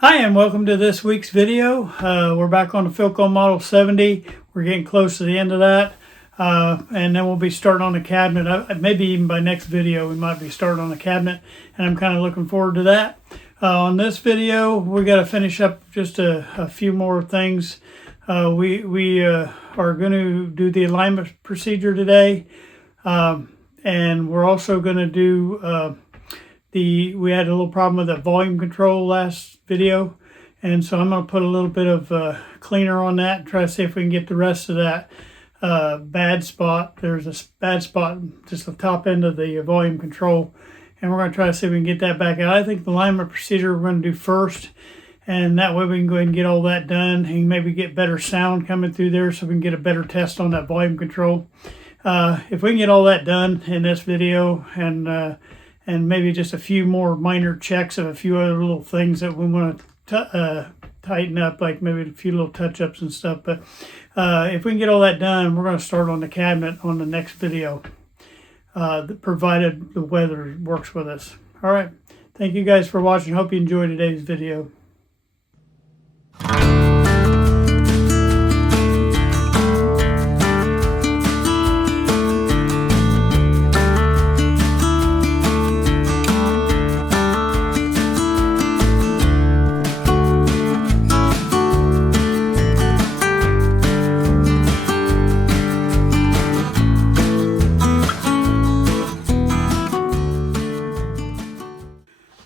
Hi, and welcome to this week's video. We're back on the Philco Model 70. We're getting close to the end of that. And then we'll be starting on the cabinet. Maybe even by next video, we might be starting on the cabinet. And I'm kind of looking forward to that. On this video, we got to finish up just a few more things. We are going to do the alignment procedure today. And we're also going to do... we had a little problem with the volume control last video, and so I'm going to put a little bit of cleaner on that and try to see if we can get the rest of that bad spot. There's a bad spot just the top end of the volume control, and we're going to try to see if we can get that back out. I think the alignment procedure we're going to do first, and that way we can go ahead and get all that done and maybe get better sound coming through there so we can get a better test on that volume control. If we can get all that done in this video and maybe just a few more minor checks of a few other little things that we want to tighten up, like maybe a few little touch-ups and stuff. But if we can get all that done, we're going to start on the cabinet on the next video, provided the weather works with us. All right. Thank you guys for watching. Hope you enjoyed today's video.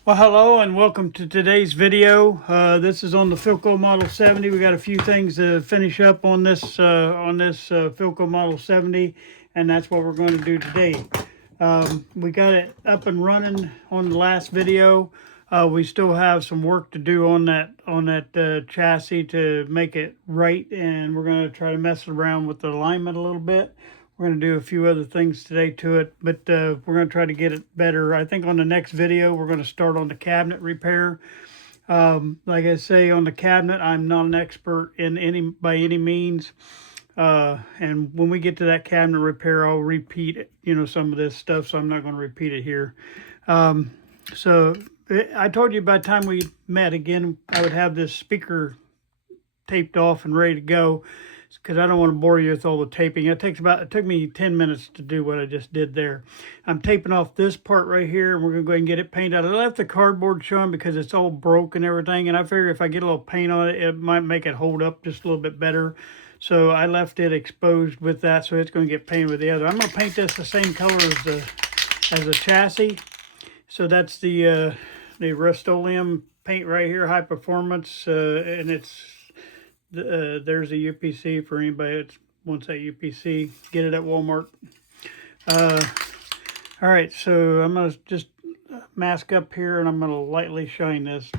Well, hello and welcome to today's video. This is on the Philco Model 70. We got a few things to finish up on this Philco Model 70, and that's what we're going to do today. We got it up and running on the last video. We still have some work to do on that chassis to make it right, and we're going to try to mess around with the alignment a little bit. We're going to do a few other things today to it, but we're going to try to get it better. I think on the next video, we're going to start on the cabinet repair. Like I say, on the cabinet, I'm not an expert in by any means. And when we get to that cabinet repair, I'll repeat, some of this stuff, so I'm not going to repeat it here. So I told you by the time we met again, I would have this speaker taped off and ready to go, because I don't want to bore you with all the taping. It took me 10 minutes to do what I just did there. I'm taping off this part right here, and we're going to go ahead and get it painted out. I left the cardboard showing because it's all broke and everything, and I figure if I get a little paint on it, it might make it hold up just a little bit better. So I left it exposed with that, so it's going to get painted with the other. I'm going to paint this the same color as the chassis. So that's the Rust-Oleum paint right here, high performance, and it's there's a UPC for anybody that wants that UPC. Get it at Walmart. All right, so I'm going to just mask up here, and I'm going to lightly shine this.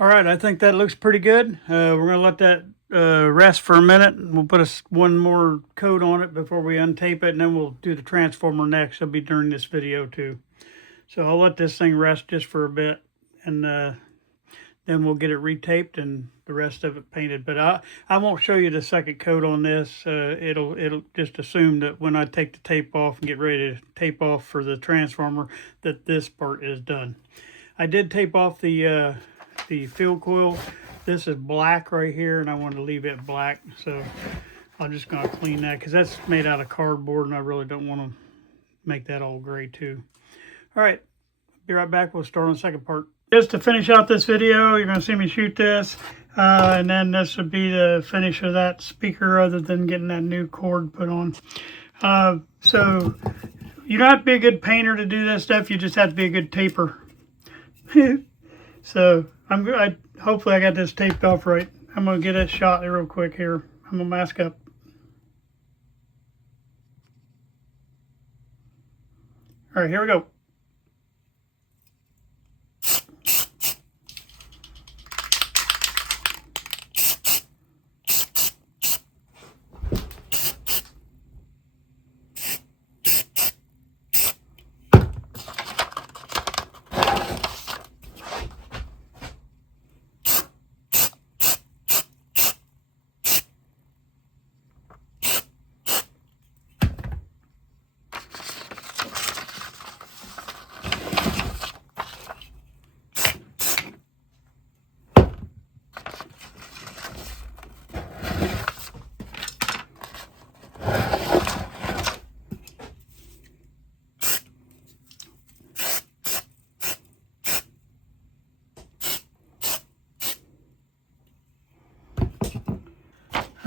All right, I think that looks pretty good. We're going to let that rest for a minute. We'll put one more coat on it before we untape it, and then we'll do the transformer next. It'll be during this video too. So I'll let this thing rest just for a bit, and then we'll get it retaped and the rest of it painted. But I won't show you the second coat on this. It'll just assume that when I take the tape off and get ready to tape off for the transformer, that this part is done. I did tape off the field coil. This is black right here, and I wanted to leave it black, so I'm just going to clean that because that's made out of cardboard, and I really don't want to make that all gray too. All right, be right back. We'll start on the second part. Just to finish out this video, you're going to see me shoot this, and then this would be the finish of that speaker, other than getting that new cord put on. So you don't have to be a good painter to do this stuff. You just have to be a good taper. So hopefully I got this taped off right. I'm going to get it shot real quick here. I'm going to mask up. All right, here we go.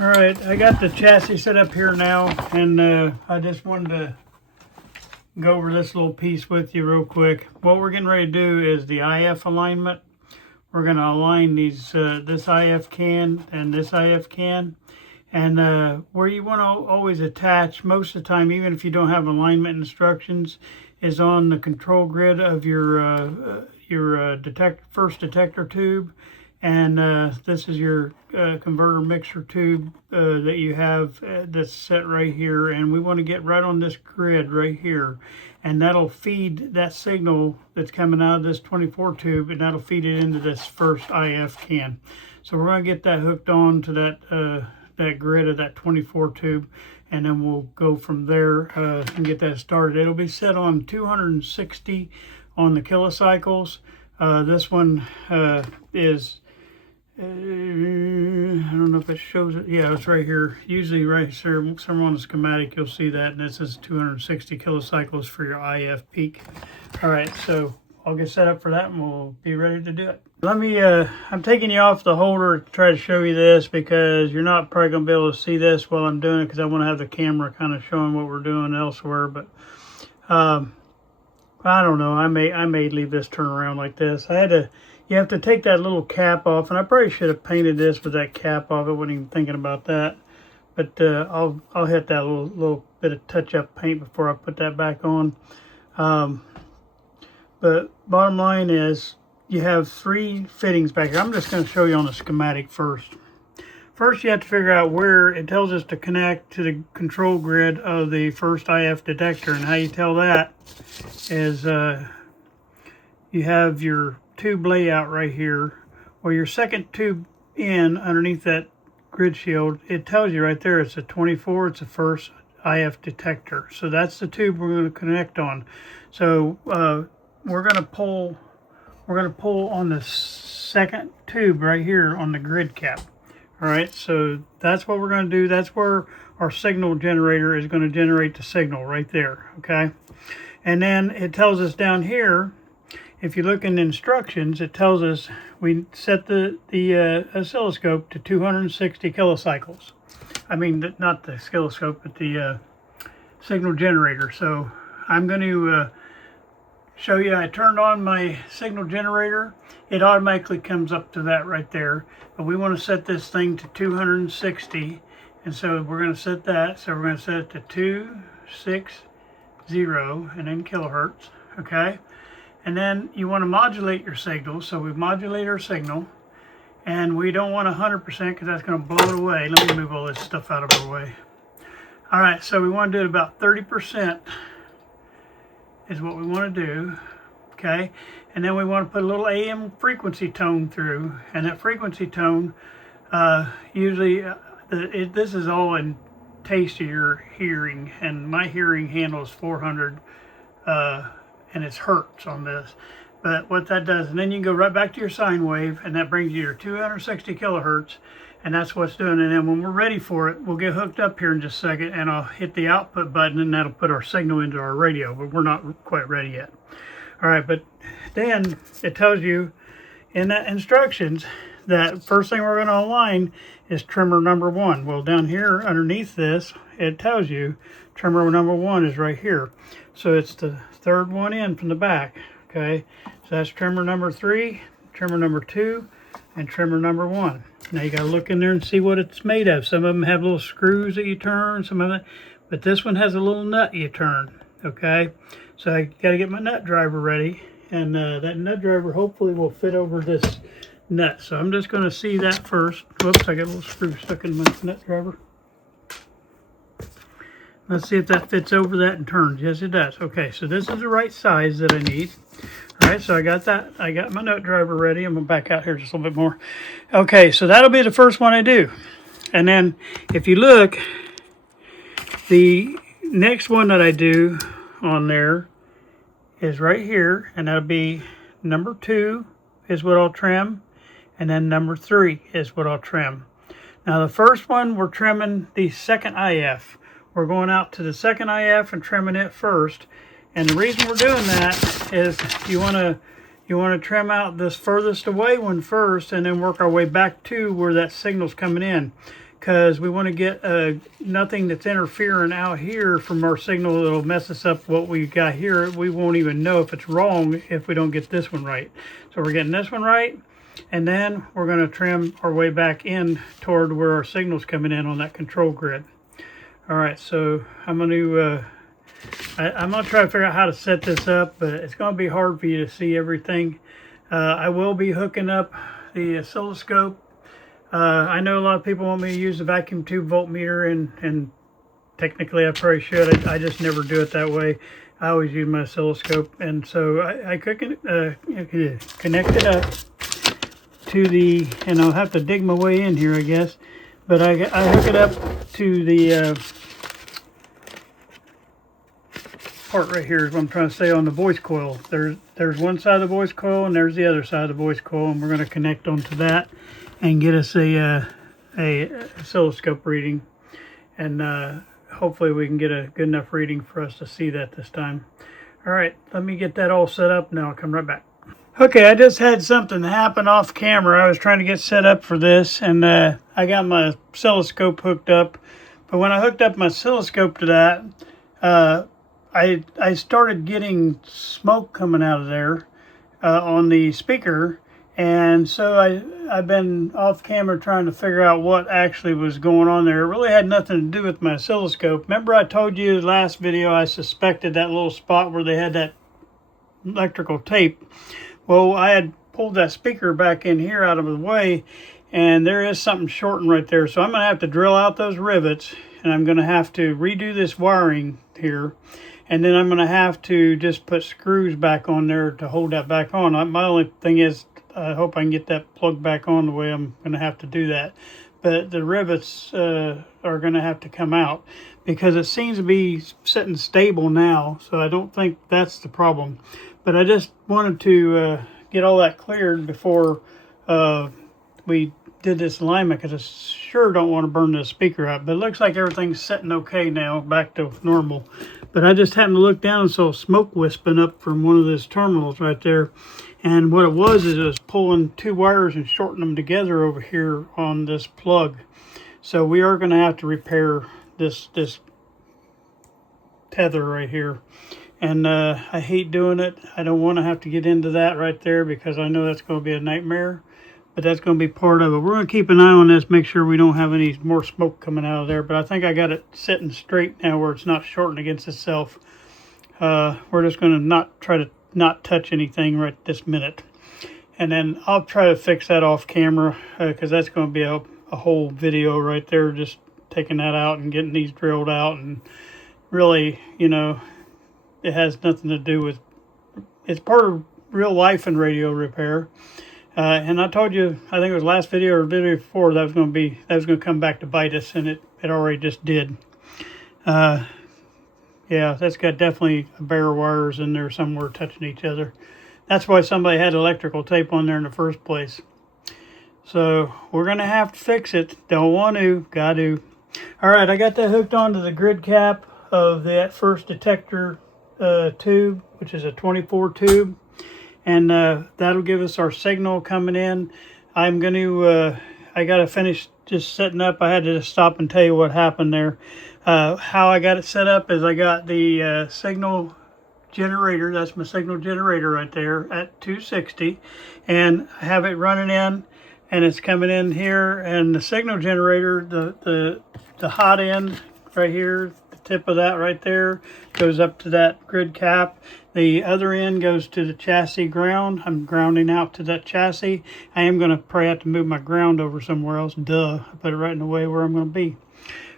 All right, I got the chassis set up here now, and I just wanted to go over this little piece with you real quick. What we're getting ready to do is the IF alignment. We're going to align these this IF can and this IF can, and where you want to always attach most of the time, even if you don't have alignment instructions, is on the control grid of your first detector tube. And this is your converter mixer tube that you have that's set right here. And we want to get right on this grid right here. And that'll feed that signal that's coming out of this 24 tube, and that'll feed it into this first IF can. So we're going to get that hooked on to that grid of that 24 tube. And then we'll go from there and get that started. It'll be set on 260 on the kilocycles. This one is... I don't know if it shows it. Yeah, it's right here. Usually right here, somewhere on the schematic, you'll see that. And this is 260 kilocycles for your IF peak. All right, so I'll get set up for that and we'll be ready to do it. Let me, I'm taking you off the holder to try to show you this, because you're not probably going to be able to see this while I'm doing it, because I want to have the camera kind of showing what we're doing elsewhere. But I don't know. I may leave this turn around like this. You have to take that little cap off, and I probably should have painted this with that cap off. I wasn't even thinking about that, but I'll hit that little bit of touch-up paint before I put that back on. But bottom line is, you have 3 fittings back here. I'm just going to show you on the schematic first. First, you have to figure out where it tells us to connect to the control grid of the first IF detector, and how you tell that is you have your tube layout right here, or your second tube in underneath that grid shield. It tells you right there it's a 24, it's the first IF detector. So that's the tube we're going to connect on. So we're going to pull on the second tube right here on the grid cap. All right, so that's what we're going to do. That's where our signal generator is going to generate the signal right there. Okay, and then it tells us down here, if you look in the instructions, it tells us we set the oscilloscope to 260 kilocycles. I mean, not the oscilloscope, but the signal generator. So I'm going to show you. I turned on my signal generator. It automatically comes up to that right there. But we want to set this thing to 260. And so we're going to set that. So we're going to set it to 260 and then kilohertz. Okay. And then you want to modulate your signal. So we modulate our signal. And we don't want 100% because that's going to blow it away. Let me move all this stuff out of our way. All right, so we want to do it about 30% is what we want to do, okay? And then we want to put a little AM frequency tone through, and that frequency tone, usually this is all in taste of your hearing, and my hearing handles 400, and it's hertz on this. But what that does, and then you can go right back to your sine wave, and that brings you your 260 kilohertz, and that's what's doing. And then when we're ready for it, we'll get hooked up here in just a second, and I'll hit the output button, and that'll put our signal into our radio, but we're not quite ready yet. All right, but then it tells you in that instructions that first thing we're going to align is trimmer number 1. Well, down here underneath this, it tells you trimmer number 1 is right here. So it's the third one in from the back, okay? So that's trimmer number 3, trimmer number 2, and trimmer number 1. Now you got to look in there and see what it's made of. Some of them have little screws that you turn, some of it, but this one has a little nut you turn, okay? So I got to get my nut driver ready, and that nut driver hopefully will fit over this nut. So I'm just going to see that first. Whoops, I got a little screw stuck in my nut driver. Let's see if that fits over that and turns. Yes, it does. Okay, so this is the right size that I need. All right, so I got that. I got my nut driver ready. I'm going to back out here just a little bit more. Okay, so that'll be the first one I do. And then if you look, the next one that I do on there is right here, and that'll be number 2 is what I'll trim, and then number 3 is what I'll trim. Now the first one, we're trimming the second IF. We're going out to the second IF and trimming it first. And the reason we're doing that is you want to trim out this furthest away one first, and then work our way back to where that signal's coming in, because we want to get nothing that's interfering out here from our signal that'll mess us up what we got here. We won't even know if it's wrong if we don't get this one right. So we're getting this one right, and then we're going to trim our way back in toward where our signal's coming in on that control grid. All right, so I'm going to try to figure out how to set this up, but it's going to be hard for you to see everything. I will be hooking up the oscilloscope. I know a lot of people want me to use the vacuum tube voltmeter, and technically I probably should. I just never do it that way. I always use my oscilloscope, and so I could connect it up to the, and I'll have to dig my way in here, I guess, but I hook it up to the part right here is what I'm trying to say on the voice coil. There's one side of the voice coil, and there's the other side of the voice coil, and we're going to connect onto that and get us a oscilloscope reading, and hopefully we can get a good enough reading for us to see that this time. All right, let me get that all set up, and then I'll come right back. Okay, I just had something happen off camera. I was trying to get set up for this, and I got my oscilloscope hooked up, but when I hooked up my oscilloscope to that, I started getting smoke coming out of there on the speaker, and so I've been off camera trying to figure out what actually was going on there. It really had nothing to do with my oscilloscope. Remember I told you last video I suspected that little spot where they had that electrical tape? Well, I had pulled that speaker back in here out of the way, and there is something shorting right there. So I'm going to have to drill out those rivets, and I'm going to have to redo this wiring here. And then I'm going to have to just put screws back on there to hold that back on. My only thing is, I hope I can get that plugged back on the way I'm going to have to do that. But the rivets are going to have to come out, because it seems to be sitting stable now. So I don't think that's the problem. But I just wanted to get all that cleared before we did this alignment, because I sure don't want to burn this speaker out. But it looks like everything's setting okay now, back to normal. But I just happened to look down and saw smoke wisping up from one of those terminals right there. And what it was is it was pulling two wires and shorting them together over here on this plug. So we are going to have to repair this tether right here. And I hate doing it. I don't want to have to get into that right there, because I know that's going to be a nightmare. But that's going to be part of it. We're going to keep an eye on this, make sure we don't have any more smoke coming out of there. But I think I got it sitting straight now where it's not shorting against itself. We're just going to try to not touch anything right this minute. And then I'll try to fix that off camera because that's going to be a whole video right there, just taking that out and getting these drilled out. And really, you know, it has nothing to do with, it's part of real life in radio repair. And I told you, I think it was last video or video before, that was going to come back to bite us, and it already just did. Yeah, that's got definitely bare wires in there somewhere touching each other. That's why somebody had electrical tape on there in the first place. So we're going to have to fix it. Don't want to, got to. All right, I got that hooked onto the grid cap of that first detector tube, which is a 24 tube. And that'll give us our signal coming in. I'm going to, I got to finish just setting up. I had to just stop and tell you what happened there. How I got it set up is I got the signal generator, that's my signal generator right there at 260, and I have it running in, and it's coming in here, and the signal generator, the hot end right here, the tip of that right there goes up to that grid cap. The other end goes to the chassis ground. I'm grounding out to that chassis. I am going to probably have to move my ground over somewhere else. Duh, I put it right in the way where I'm going to be.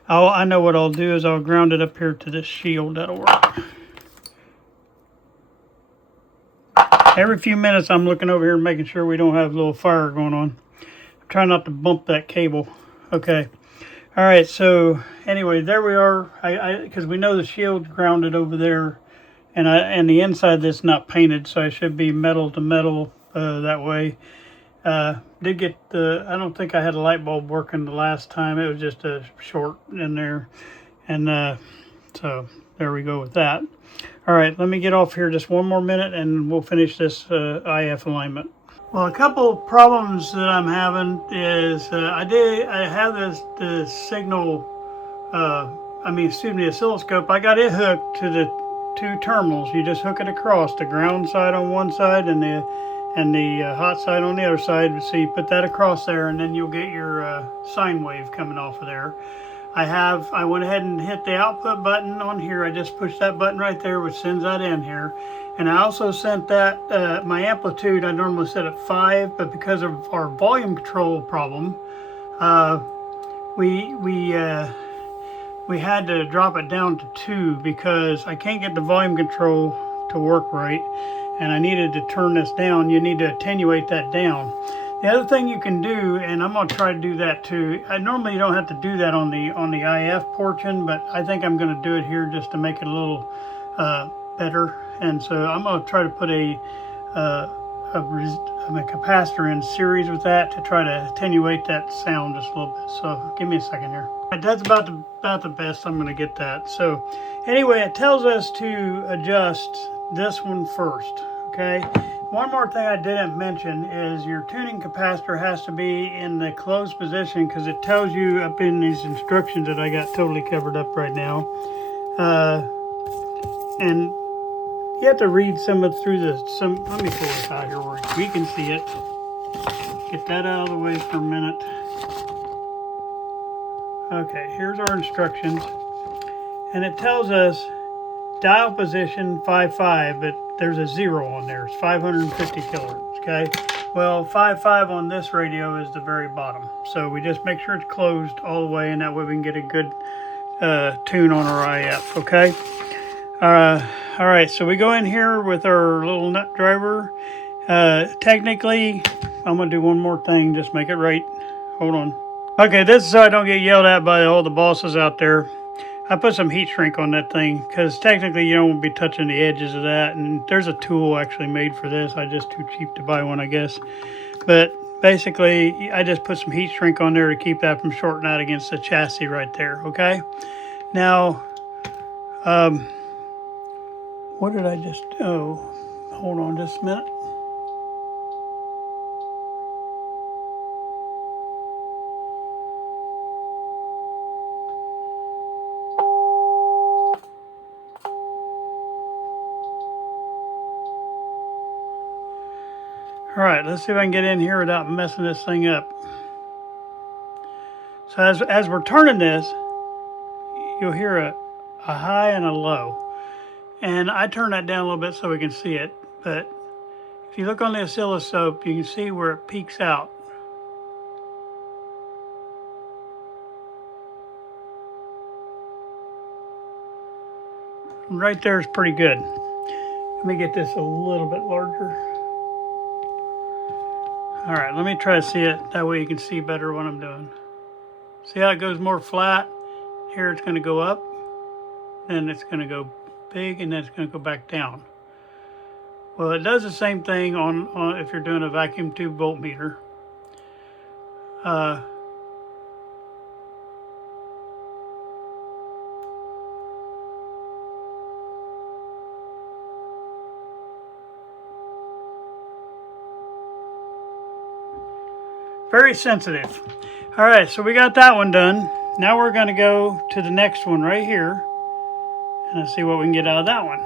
I know what I'll do is I'll ground it up here to this shield. That'll work. Every few minutes I'm looking over here and making sure we don't have a little fire going on. I'm trying not to bump that cable. Okay. All right, so anyway, there we are. Because we know the shield's grounded over there, and the inside of this not painted, so I should be metal to metal that way. Did get I don't think I had a light bulb working the last time. It was just a short in there, and so there we go with that. All right, let me get off here just one more minute and we'll finish this IF alignment. Well, a couple problems that I'm having is I have the signal, oscilloscope. I got it hooked to the two terminals. You just hook it across, the ground side on one side and the hot side on the other side. So you put that across there, and then you'll get your sine wave coming off of there. I went ahead and hit the output button on here. I just pushed that button right there, which sends that in here. And I also sent that, my amplitude, I normally set at 5, but because of our volume control problem, we had to drop it down to 2 because I can't get the volume control to work right. And I needed to turn this down. You need to attenuate that down. The other thing you can do, and I'm going to try to do that too. I normally don't have to do that on the IF portion, but I think I'm going to do it here just to make it a little better. And so I'm going to try to put a capacitor in series with that to try to attenuate that sound just a little bit. So give me a second here. That's about the best I'm going to get that. So anyway, it tells us to adjust this one first. Okay. One more thing I didn't mention is your tuning capacitor has to be in the closed position because it tells you up in these instructions that I got totally covered up right now. And you have to read some of through let me pull this out here where we can see it. Get that out of the way for a minute. Okay, here's our instructions. And it tells us dial position 55, but there's a 0 on there. It's 550 kilohertz, okay? Well, 55 on this radio is the very bottom. So we just make sure it's closed all the way, and that way we can get a good tune on our IF, okay? All right, so we go in here with our little nut driver. Technically, I'm going to do one more thing, just make it right. Hold on. Okay, this is so I don't get yelled at by all the bosses out there. I put some heat shrink on that thing because technically you don't want to be touching the edges of that. And there's a tool actually made for this. I just too cheap to buy one, I guess. But basically, I just put some heat shrink on there to keep that from shorting out against the chassis right there, okay? Now, what did I just do? Hold on just a minute. All right, let's see if I can get in here without messing this thing up. So as we're turning this, you'll hear a high and a low. And I turn that down a little bit so we can see it. But If you look on the oscilloscope, you can see where it peaks out. Right there is pretty good. Let me get this a little bit larger. All right, let me try to see it. That way you can see better what I'm doing. See how it goes more flat? Here it's going to go up, then it's going to go big, and then it's going to go back down. Well, it does the same thing on if you're doing a vacuum tube voltmeter. Very sensitive. All right, so we got that one done. Now we're going to go to the next one right here, and let's see what we can get out of that one.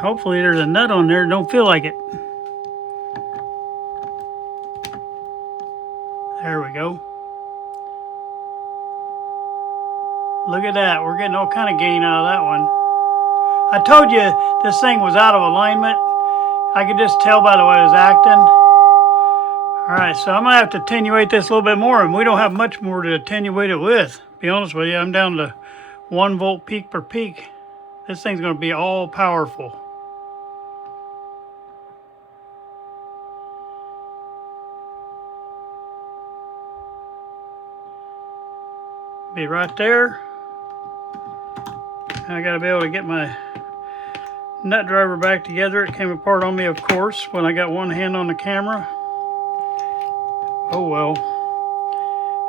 Hopefully there's a nut on there. Don't feel like it. There we go. Look at that. We're getting all kind of gain out of that one. I told you this thing was out of alignment. I could just tell by the way it was acting. All right, so I'm going to have to attenuate this a little bit more, and we don't have much more to attenuate it with. To be honest with you, I'm down to 1 volt peak per peak. This thing's going to be all powerful. Be right there. I got to be able to get my nut driver back together. It came apart on me, of course, when I got one hand on the camera. Oh well.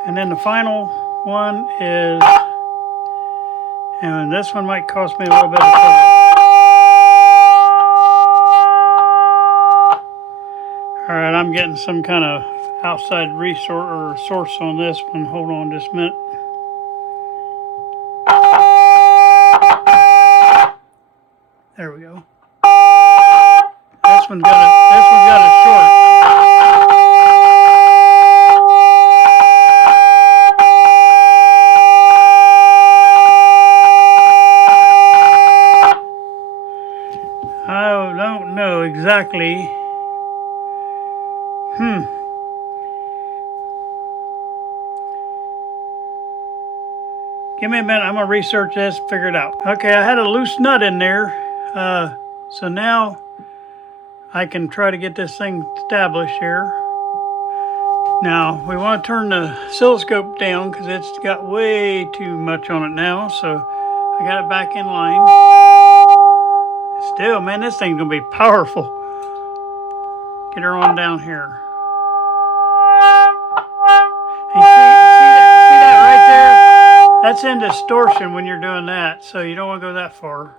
And then the final one is, and this one might cost me a little bit of trouble. All right, I'm getting some kind of outside resource or source on this one. Hold on just a minute. There we go. This one's got a short. I don't know exactly. Give me a minute. I'm going to research this, figure it out. Okay, I had a loose nut in there. So now I can try to get this thing established here. Now, we want to turn the oscilloscope down because it's got way too much on it now. So I got it back in line. Still, man, this thing's going to be powerful. Get her on down here. And see that right there? That's in distortion when you're doing that. So you don't want to go that far.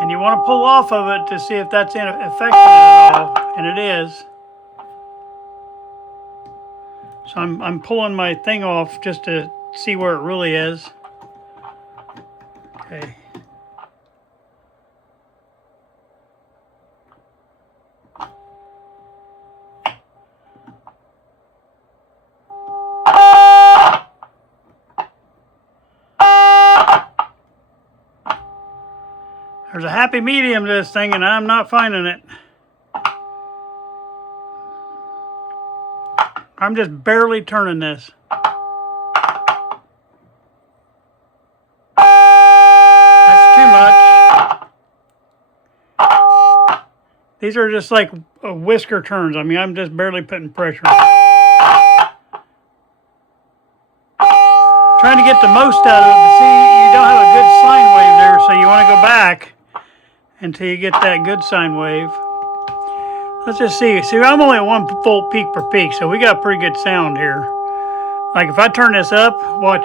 And you want to pull off of it to see if that's affecting it at all. And it is. So I'm pulling my thing off just to see where it really is. Okay. There's a happy medium to this thing, and I'm not finding it. I'm just barely turning this. That's too much. These are just like whisker turns. I mean, I'm just barely putting pressure on. Trying to get the most out of it, but see, you don't have a good sine wave there, so you want to go back until you get that good sine wave. Let's just see. See, I'm only at 1 volt peak per peak, so we got pretty good sound here. Like if I turn this up, watch.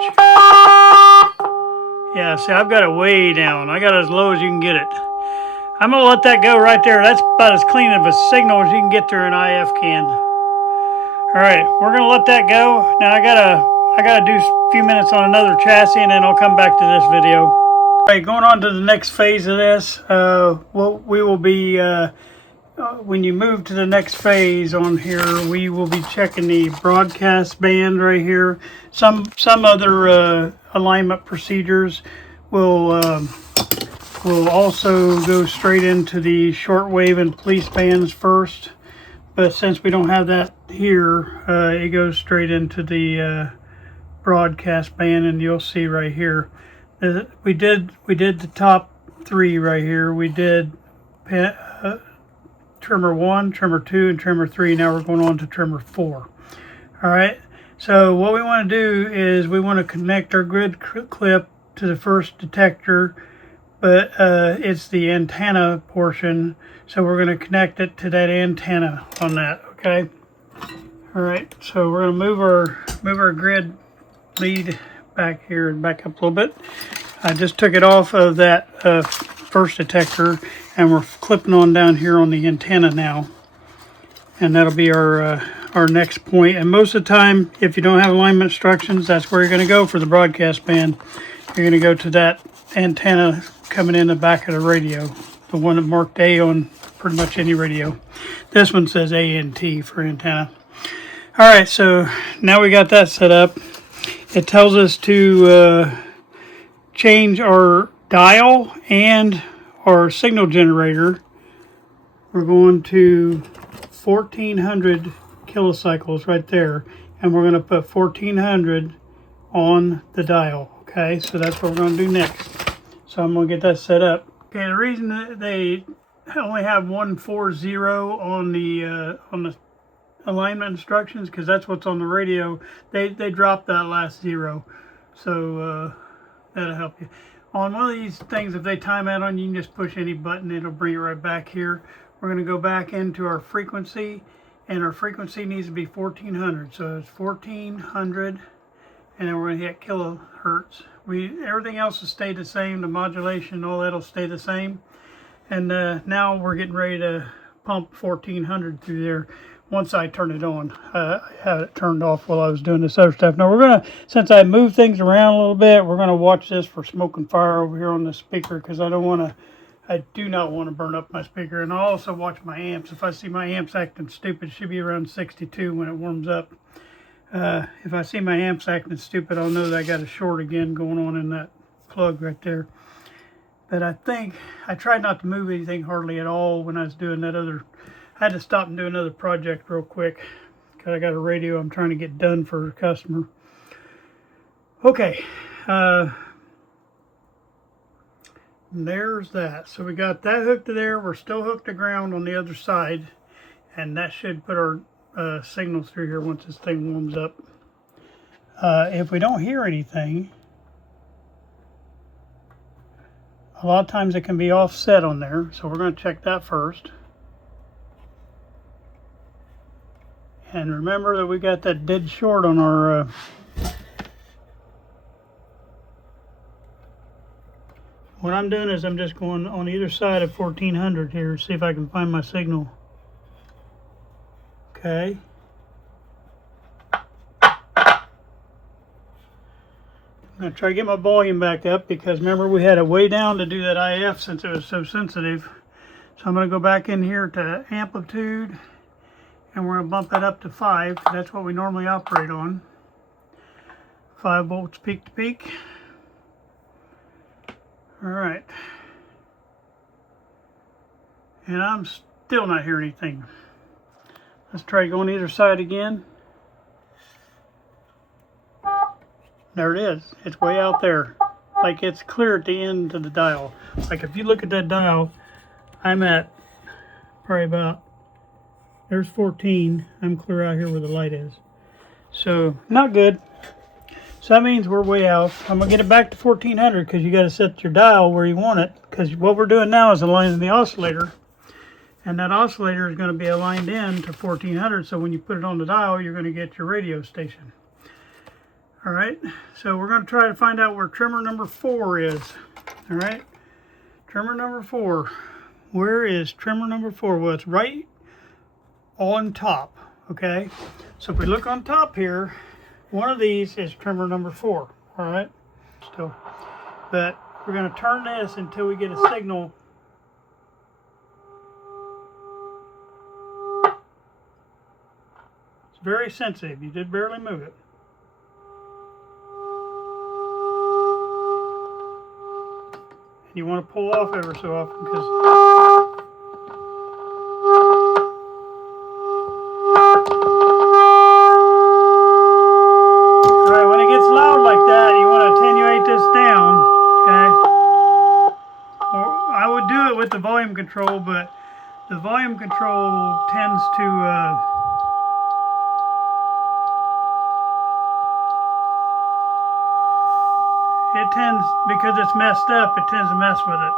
Yeah, see, I've got it way down. I got it as low as you can get it. I'm gonna let that go right there. That's about as clean of a signal as you can get through an IF can. All right, we're gonna let that go. Now I gotta do a few minutes on another chassis, and then I'll come back to this video. All right, going on to the next phase of this. We will be when you move to the next phase on here, we will be checking the broadcast band right here. Some other alignment procedures will also go straight into the shortwave and police bands first. But since we don't have that here, it goes straight into the broadcast band, and you'll see right here. We did the top three right here. We did trimmer 1, trimmer 2, and trimmer 3. Now we're going on to trimmer 4. All right. So what we want to do is we want to connect our grid clip to the first detector, but it's the antenna portion. So we're going to connect it to that antenna on that. Okay. All right. So we're going to move our grid lead back here and back up a little bit. I just took it off of that first detector, and we're clipping on down here on the antenna now, and that'll be our next point. And most of the time, if you don't have alignment instructions, that's where you're going to go for the broadcast band. You're going to go to that antenna coming in the back of the radio, the one that marked A on pretty much any radio. This one says ANT for antenna. All right, so now we got that set up. It tells us to change our dial and our signal generator. We're going to 1400 kilocycles right there, and we're going to put 1400 on the dial. Okay, so that's what we're going to do next. So I'm going to get that set up. Okay, the reason that they only have 140 on the alignment instructions, because that's what's on the radio, they dropped that last 0, so that'll help you. On one of these things, if they time out on you, you can just push any button, it'll bring it right back here. We're going to go back into our frequency, and our frequency needs to be 1400. So it's 1400, and then we're going to hit kilohertz. Everything else will stay the same. The modulation, all that'll stay the same. And now we're getting ready to pump 1400 through there. Once I turn it on, I had it turned off while I was doing this other stuff. Now we're gonna, since I moved things around a little bit, we're gonna watch this for smoke and fire over here on the speaker, because I do not want to burn up my speaker. And I'll also watch my amps. If I see my amps acting stupid, it should be around 62 when it warms up. If I see my amps acting stupid, I'll know that I got a short again going on in that plug right there. But I think I tried not to move anything hardly at all when I was doing that other. I had to stop and do another project real quick because I got a radio I'm trying to get done for a customer. Okay, there's that. So we got that hooked to there. We're still hooked to ground on the other side, and that should put our signals through here once this thing warms up. If we don't hear anything, a lot of times it can be offset on there, so we're going to check that first. And remember that we got that dead short on our what I'm doing is I'm just going on either side of 1400 here, see if I can find my signal. Okay. I'm going to try to get my volume back up, because remember we had it way down to do that IF since it was so sensitive. So I'm going to go back in here to amplitude, and we're going to bump that up to 5. That's what we normally operate on. 5 volts peak to peak. All right. And I'm still not hearing anything. Let's try going either side again. There it is. It's way out there. Like it's clear at the end of the dial. Like if you look at that dial, I'm at probably about, there's 14. I'm clear out here where the light is. So not good. So that means we're way out. I'm going to get it back to 1400, because you got to set your dial where you want it. Because what we're doing now is aligning the oscillator. And that oscillator is going to be aligned in to 1400. So when you put it on the dial, you're going to get your radio station. All right. So we're going to try to find out where trimmer number 4 is. All right. Trimmer number 4. Where is trimmer number 4? Well, it's right on top. Okay. So if we look on top here, one of these is trimmer number 4. All right. Still. But we're going to turn this until we get a signal. It's very sensitive. You did barely move it. And you want to pull off ever so often because with the volume control, but the volume control tends to because it's messed up, it tends to mess with it.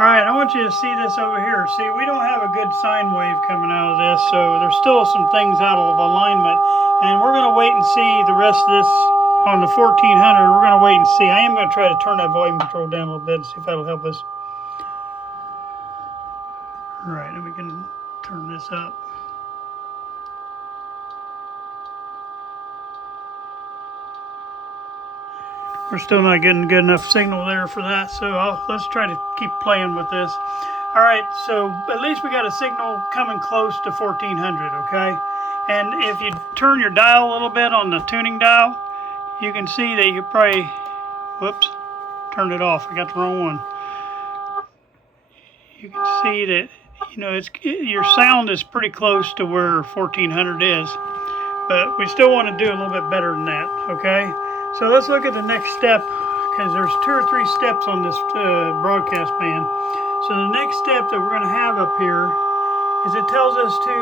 Alright, I want you to see this over here. See, we don't have a good sine wave coming out of this, so there's still some things out of alignment, and we're going to wait and see the rest of this on the 1400. We're going to wait and see. I am going to try to turn that volume control down a little bit and see if that'll help us. Alright, and we can turn this up. We're still not getting good enough signal there for that, so let's try to keep playing with this. Alright, so at least we got a signal coming close to 1400, okay? And if you turn your dial a little bit on the tuning dial, you can see that you probably, whoops, turned it off. I got the wrong one. You can see that, you know, your sound is pretty close to where 1400 is, but we still want to do a little bit better than that, okay? So let's look at the next step, because there's 2 or 3 steps on this broadcast band. So the next step that we're going to have up here is it tells us to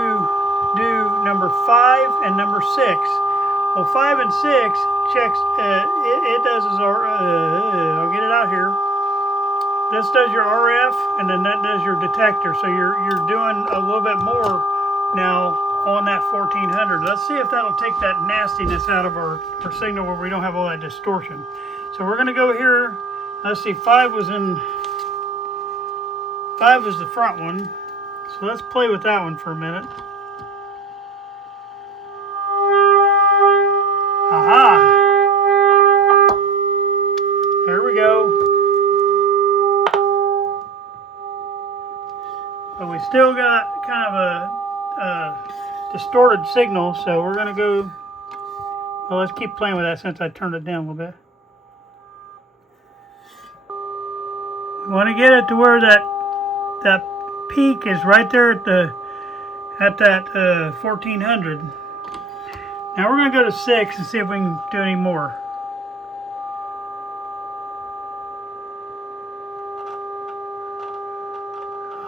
do number 5 and number 6. Well, 5 and 6 checks, it does is I'll get it out here. This does your RF, and then that does your detector. So you're doing a little bit more now on that 1400. Let's see if that'll take that nastiness out of our signal where we don't have all that distortion. So we're going to go here. Let's see, 5 was the front one. So let's play with that one for a minute. Aha! There we go. But we still got kind of a distorted signal, so we're going to go, well, let's keep playing with that since I turned it down a little bit. We want to get it to where that peak is right there at that 1400. Now we're going to go to 6 and see if we can do any more.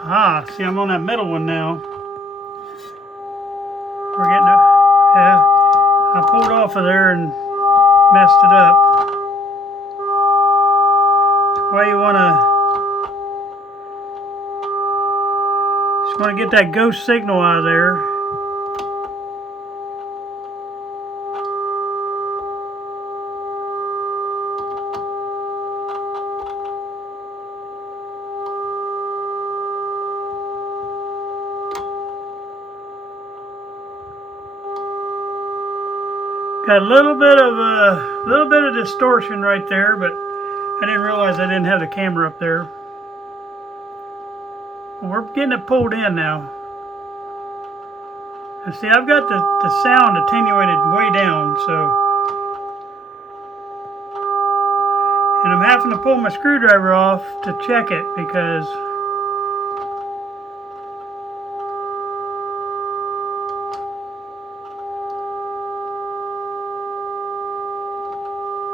Ah, see, I'm on that middle one now. We're getting it. Yeah, I pulled off of there and messed it up. Why you just want to get that ghost signal out of there. Got a little bit of distortion right there, but I didn't realize I didn't have the camera up there. We're getting it pulled in now. And see, I've got the sound attenuated way down, so. And I'm having to pull my screwdriver off to check it because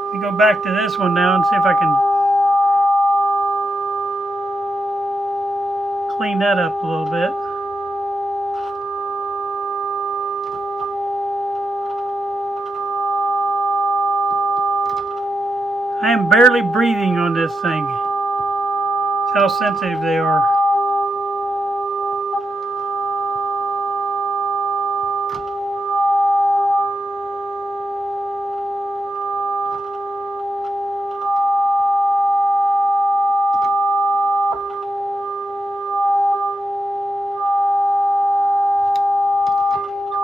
let me go back to this one now and see if I can clean that up a little bit. I am barely breathing on this thing. That's how sensitive they are.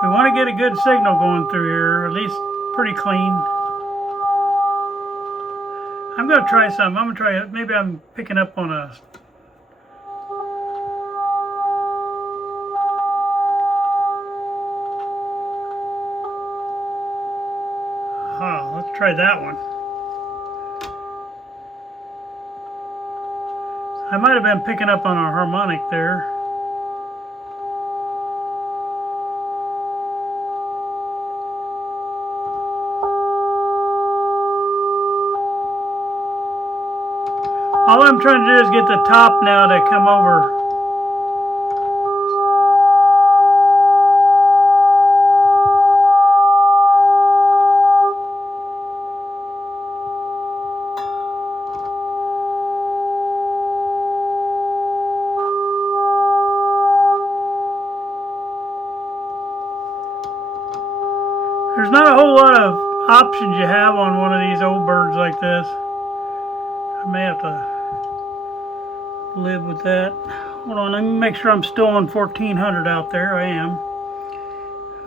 We want to get a good signal going through here, at least pretty clean. I'm going to try something. I'm going to try, maybe I'm picking up on a, try that one. I might have been picking up on a harmonic there. All I'm trying to do is get the top now to come over. There's not a whole lot of options you have on one of these old birds like this. I may have to live with that. Hold on, let me make sure I'm still on 1400 out there. I am.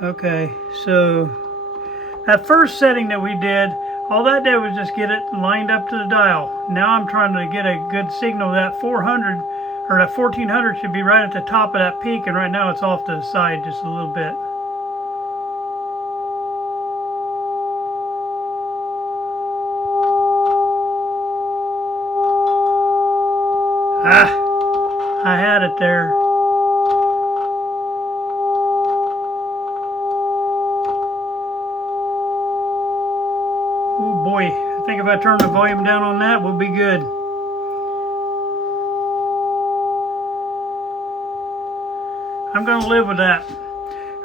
Okay, so that first setting that we did, all that did was just get it lined up to the dial. Now I'm trying to get a good signal. That 400 or that 1400 should be right at the top of that peak, and right now it's off to the side just a little bit. I had it there. Oh boy, I think if I turn the volume down on that, we'll be good. I'm going to live with that.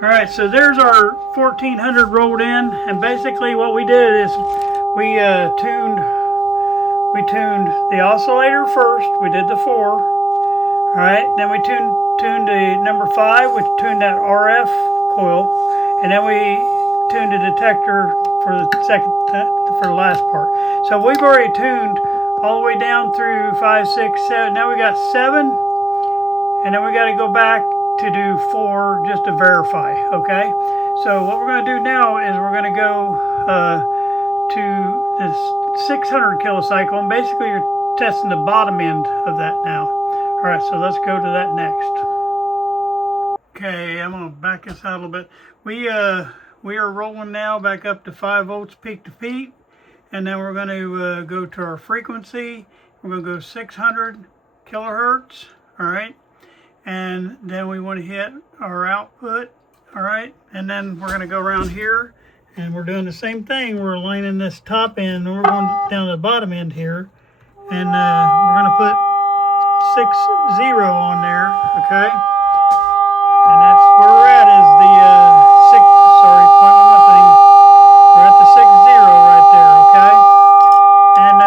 All right, so there's our 1400 rolled in, and basically what we did is we tuned the oscillator first. We did the 4. All right, then we tuned the number 5, which tuned that RF coil, and then we tuned the detector for the last part. So we've already tuned all the way down through 5, 6, 7. Now we got 7, and then we got to go back to do 4 just to verify. Okay, so what we're going to do now is we're going to go to this 600 kilocycle, and basically you're testing the bottom end of that now. All right, so let's go to that next. Okay, I'm gonna back this out a little bit. We are rolling now back up to 5 volts peak to peak, and then we're going to go to our frequency. We're going to go 600 kilohertz. All right, and then we want to hit our output. All right, and then we're going to go around here, and we're doing the same thing. We're aligning this top end, and we're going down to the bottom end here, and we're going to put 60 on there, okay? And that's where we're at is the 6, sorry, point on my thing. We're at the 60 right there, okay? And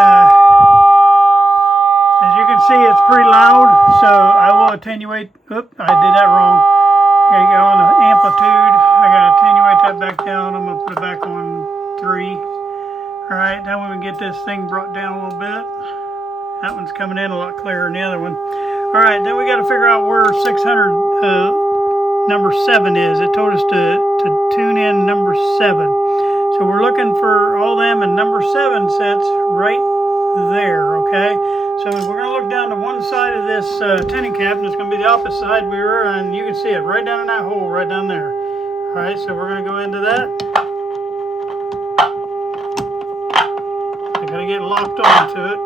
as you can see, it's pretty loud, so I will attenuate. Oop, I did that wrong. I gotta go on the amplitude. I gotta attenuate that back down. I'm gonna put it back on 3. All right, now we can get this thing brought down a little bit. That one's coming in a lot clearer than the other one. All right, then we got to figure out where 600 number 7 is. It told us to tune in number 7. So we're looking for all them, and number 7 sits right there, okay? So we're going to look down to one side of this tuning cap, and it's going to be the opposite side we were, and you can see it right down in that hole, right down there. All right, so we're going to go into that. I got to get locked onto it.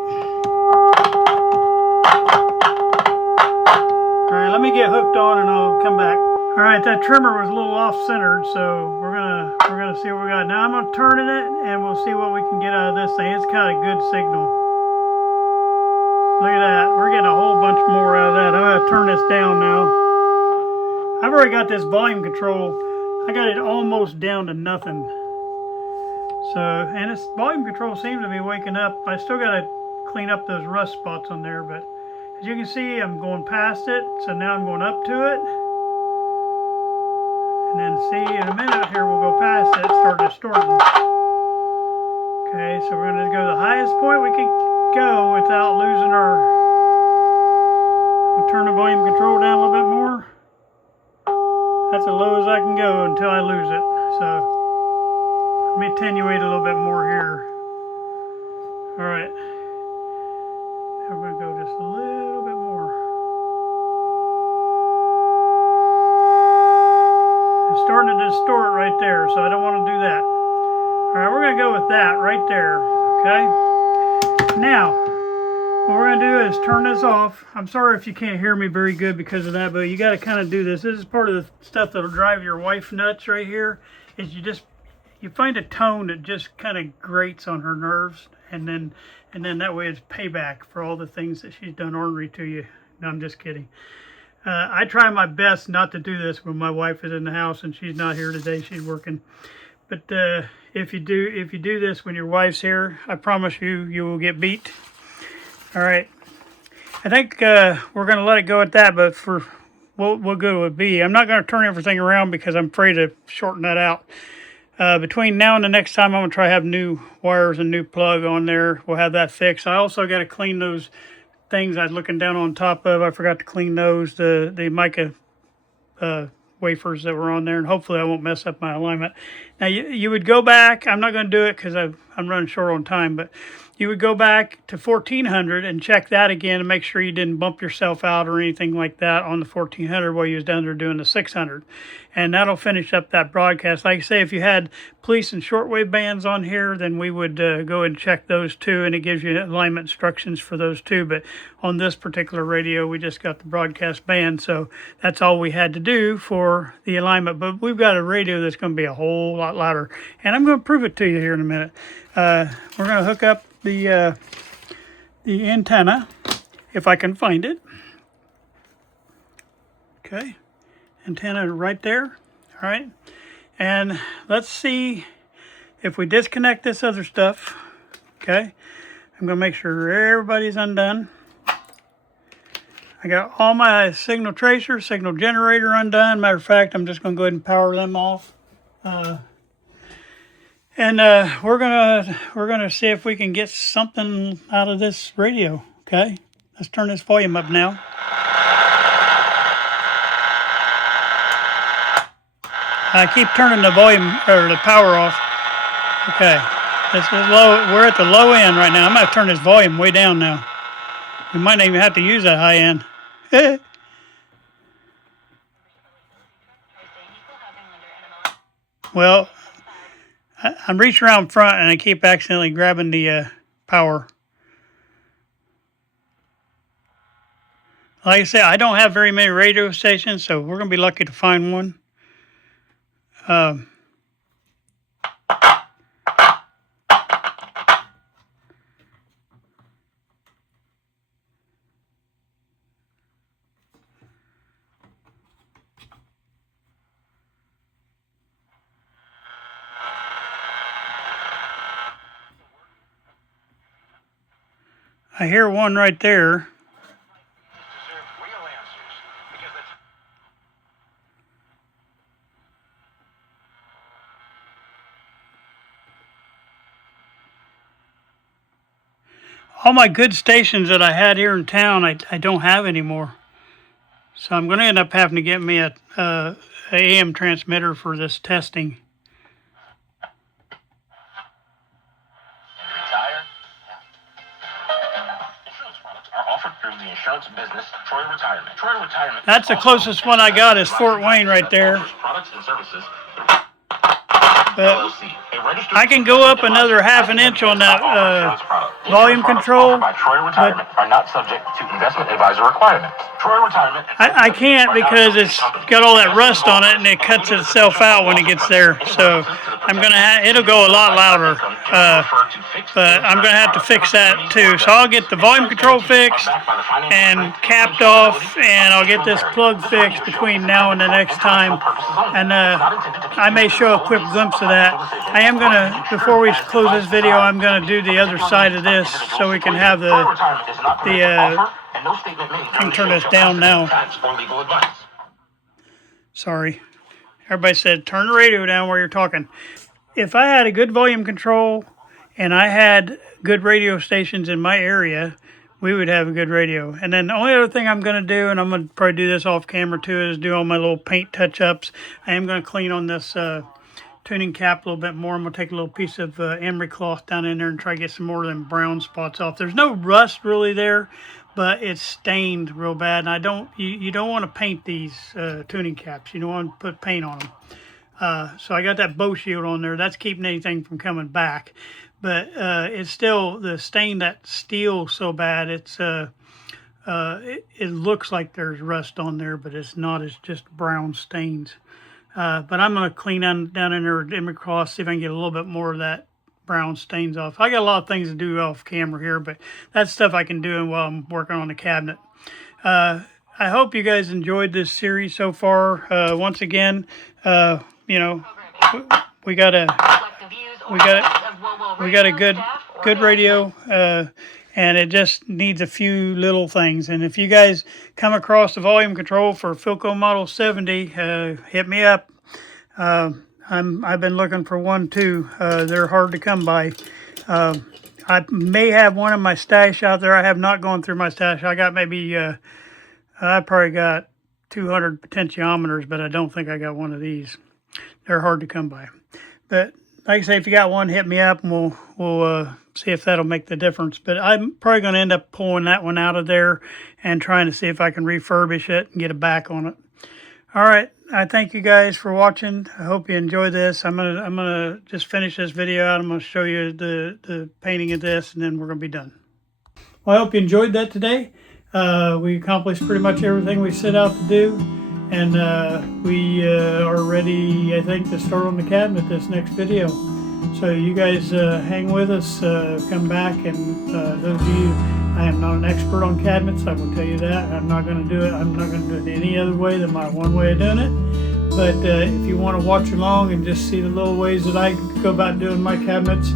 Alright, let me get hooked on and I'll come back. Alright, that trimmer was a little off-centered, so we're gonna see what we got. Now I'm gonna turn it and we'll see what we can get out of this thing. It's got a good signal. Look at that. We're getting a whole bunch more out of that. I'm gonna turn this down now. I've already got this volume control. I got it almost down to nothing. So, and this volume control seems to be waking up. I still gotta clean up those rust spots on there, but as you can see, I'm going past it, so now I'm going up to it. And then see, in a minute here, we'll go past it, start distorting. Okay, so we're going to go to the highest point we can go without losing our... I'll turn the volume control down a little bit more. That's as low as I can go until I lose it. So, let me attenuate a little bit more here. All right. Now we're going to go just a little bit more. It's starting to distort right there, so I don't want to do that. All right, we're going to go with that right there, okay? Now, what we're going to do is turn this off. I'm sorry if you can't hear me very good because of that, but you got to kind of do this. This is part of the stuff that'll drive your wife nuts right here, is you find a tone that just kind of grates on her nerves, and then that way it's payback for all the things that she's done ornery to you. No, I'm just kidding. I try my best not to do this when my wife is in the house and she's not here today. She's working. But if you do this when your wife's here, I promise you will get beat. All right. I think we're going to let it go at that. But for what good it would be, I'm not going to turn everything around because I'm afraid to shorten that out. Between now and the next time, I'm going to try to have new wires and new plug on there. We'll have that fixed. I also got to clean those things I was looking down on top of. I forgot to clean those, the mica wafers that were on there, and hopefully I won't mess up my alignment. Now you would go back, I'm not going to do it because I'm running short on time, but you would go back to 1400 and check that again and make sure you didn't bump yourself out or anything like that on the 1400 while you was down there doing the 600. And that'll finish up that broadcast. Like I say, if you had police and shortwave bands on here, then we would go and check those too, and it gives you alignment instructions for those too. But on this particular radio, we just got the broadcast band, so that's all we had to do for the alignment. But we've got a radio that's going to be a whole lot louder, and I'm going to prove it to you here in a minute. We're going to hook up the antenna, if I can find it. Okay, antenna right there. All right, and let's see if we disconnect this other stuff. Okay, I'm going to make sure everybody's undone. I got all my signal tracer, signal generator undone. Matter of fact, I'm just going to go ahead and power them off. And we're gonna see if we can get something out of this radio. Okay, let's turn this volume up now. I keep turning the volume or the power off. Okay, this is low. We're at the low end right now. I'm gonna turn this volume way down now. We might not even have to use that high end. Well, I'm reaching around front and I keep accidentally grabbing the power. Like I said, I don't have very many radio stations, so we're going to be lucky to find one. I hear one right there. All my good stations that I had here in town, I don't have anymore. So I'm going to end up having to get me a AM transmitter for this testing. That's the closest one I got is Fort Wayne right there. But I can go up another half an inch on that volume control, but I can't because it's got all that rust on it and it cuts itself out when it gets there. So I'm gonna it'll go a lot louder, but I'm gonna have to fix that too. So I'll get the volume control fixed and capped off, and I'll get this plug fixed between now and the next time. And I may show a quick glimpse of that. I am gonna, before we close this video, I'm gonna do the other side of this so we can have I can turn this down now. Sorry. Everybody said, turn the radio down while you're talking. If I had a good volume control and I had good radio stations in my area, we would have a good radio. And then the only other thing I'm going to do, and I'm going to probably do this off camera too, is do all my little paint touch-ups. I am going to clean on this tuning cap a little bit more. I'm going to take a little piece of emery cloth down in there and try to get some more of them brown spots off. There's no rust really there, but it's stained real bad. And you don't want to paint these tuning caps. You don't want to put paint on them. So I got that bow shield on there. That's keeping anything from coming back. But it's still the stain, that steel so bad. It's it looks like there's rust on there, but it's not. It's just brown stains. But I'm going to clean down in there and across, see if I can get a little bit more of that brown stains off. I got a lot of things to do off camera here, but that's stuff I can do while I'm working on the cabinet. I hope you guys enjoyed this series so far. Once again, you know, we got a good radio, and it just needs a few little things. And if you guys come across the volume control for Philco Model 70, hit me up. I've been looking for one too. They're hard to come by. I may have one in my stash out there. I have not gone through my stash. I got maybe, I probably got 200 potentiometers, but I don't think I got one of these. They're hard to come by. But like I say, if you got one, hit me up and we'll see if that'll make the difference. But I'm probably going to end up pulling that one out of there and trying to see if I can refurbish it and get a back on it. All right. I thank you guys for watching. I hope you enjoy this. I'm gonna just finish this video out. I'm gonna show you the painting of this, and then we're gonna be done. Well, I hope you enjoyed that today. We accomplished pretty much everything we set out to do, and we are ready, I think, to start on the cabinet this next video. So you guys hang with us, come back, and those of you, I am not an expert on cabinets, I will tell you that. I'm not going to do it. I'm not going to do it any other way than my one way of doing it. But if you want to watch along and just see the little ways that I go about doing my cabinets,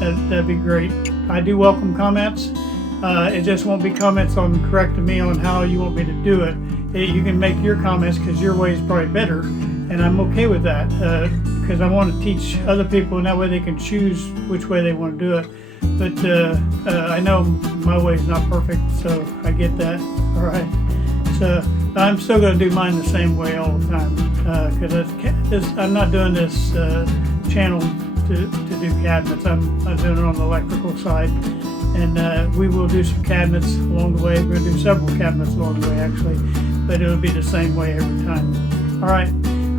that'd be great. I do welcome comments. It just won't be comments on correcting me on how you want me to do it. You can make your comments because your way is probably better, and I'm okay with that because I want to teach other people, and that way they can choose which way they want to do it. But I know my way is not perfect, so I get that. All right. So I'm still going to do mine the same way all the time because I'm not doing this channel to do cabinets. I'm doing it on the electrical side. And we will do some cabinets along the way. We're going to do several cabinets along the way, actually. But it'll be the same way every time. All right.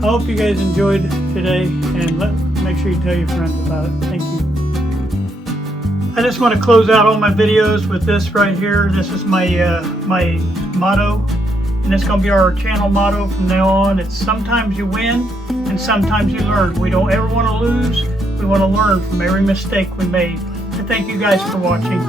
I hope you guys enjoyed today. And make sure you tell your friends about it. Thank you. I just want to close out all my videos with this right here. This is my my motto, and it's going to be our channel motto from now on. It's sometimes you win and sometimes you learn. We don't ever want to lose. We want to learn from every mistake we made. I thank you guys for watching.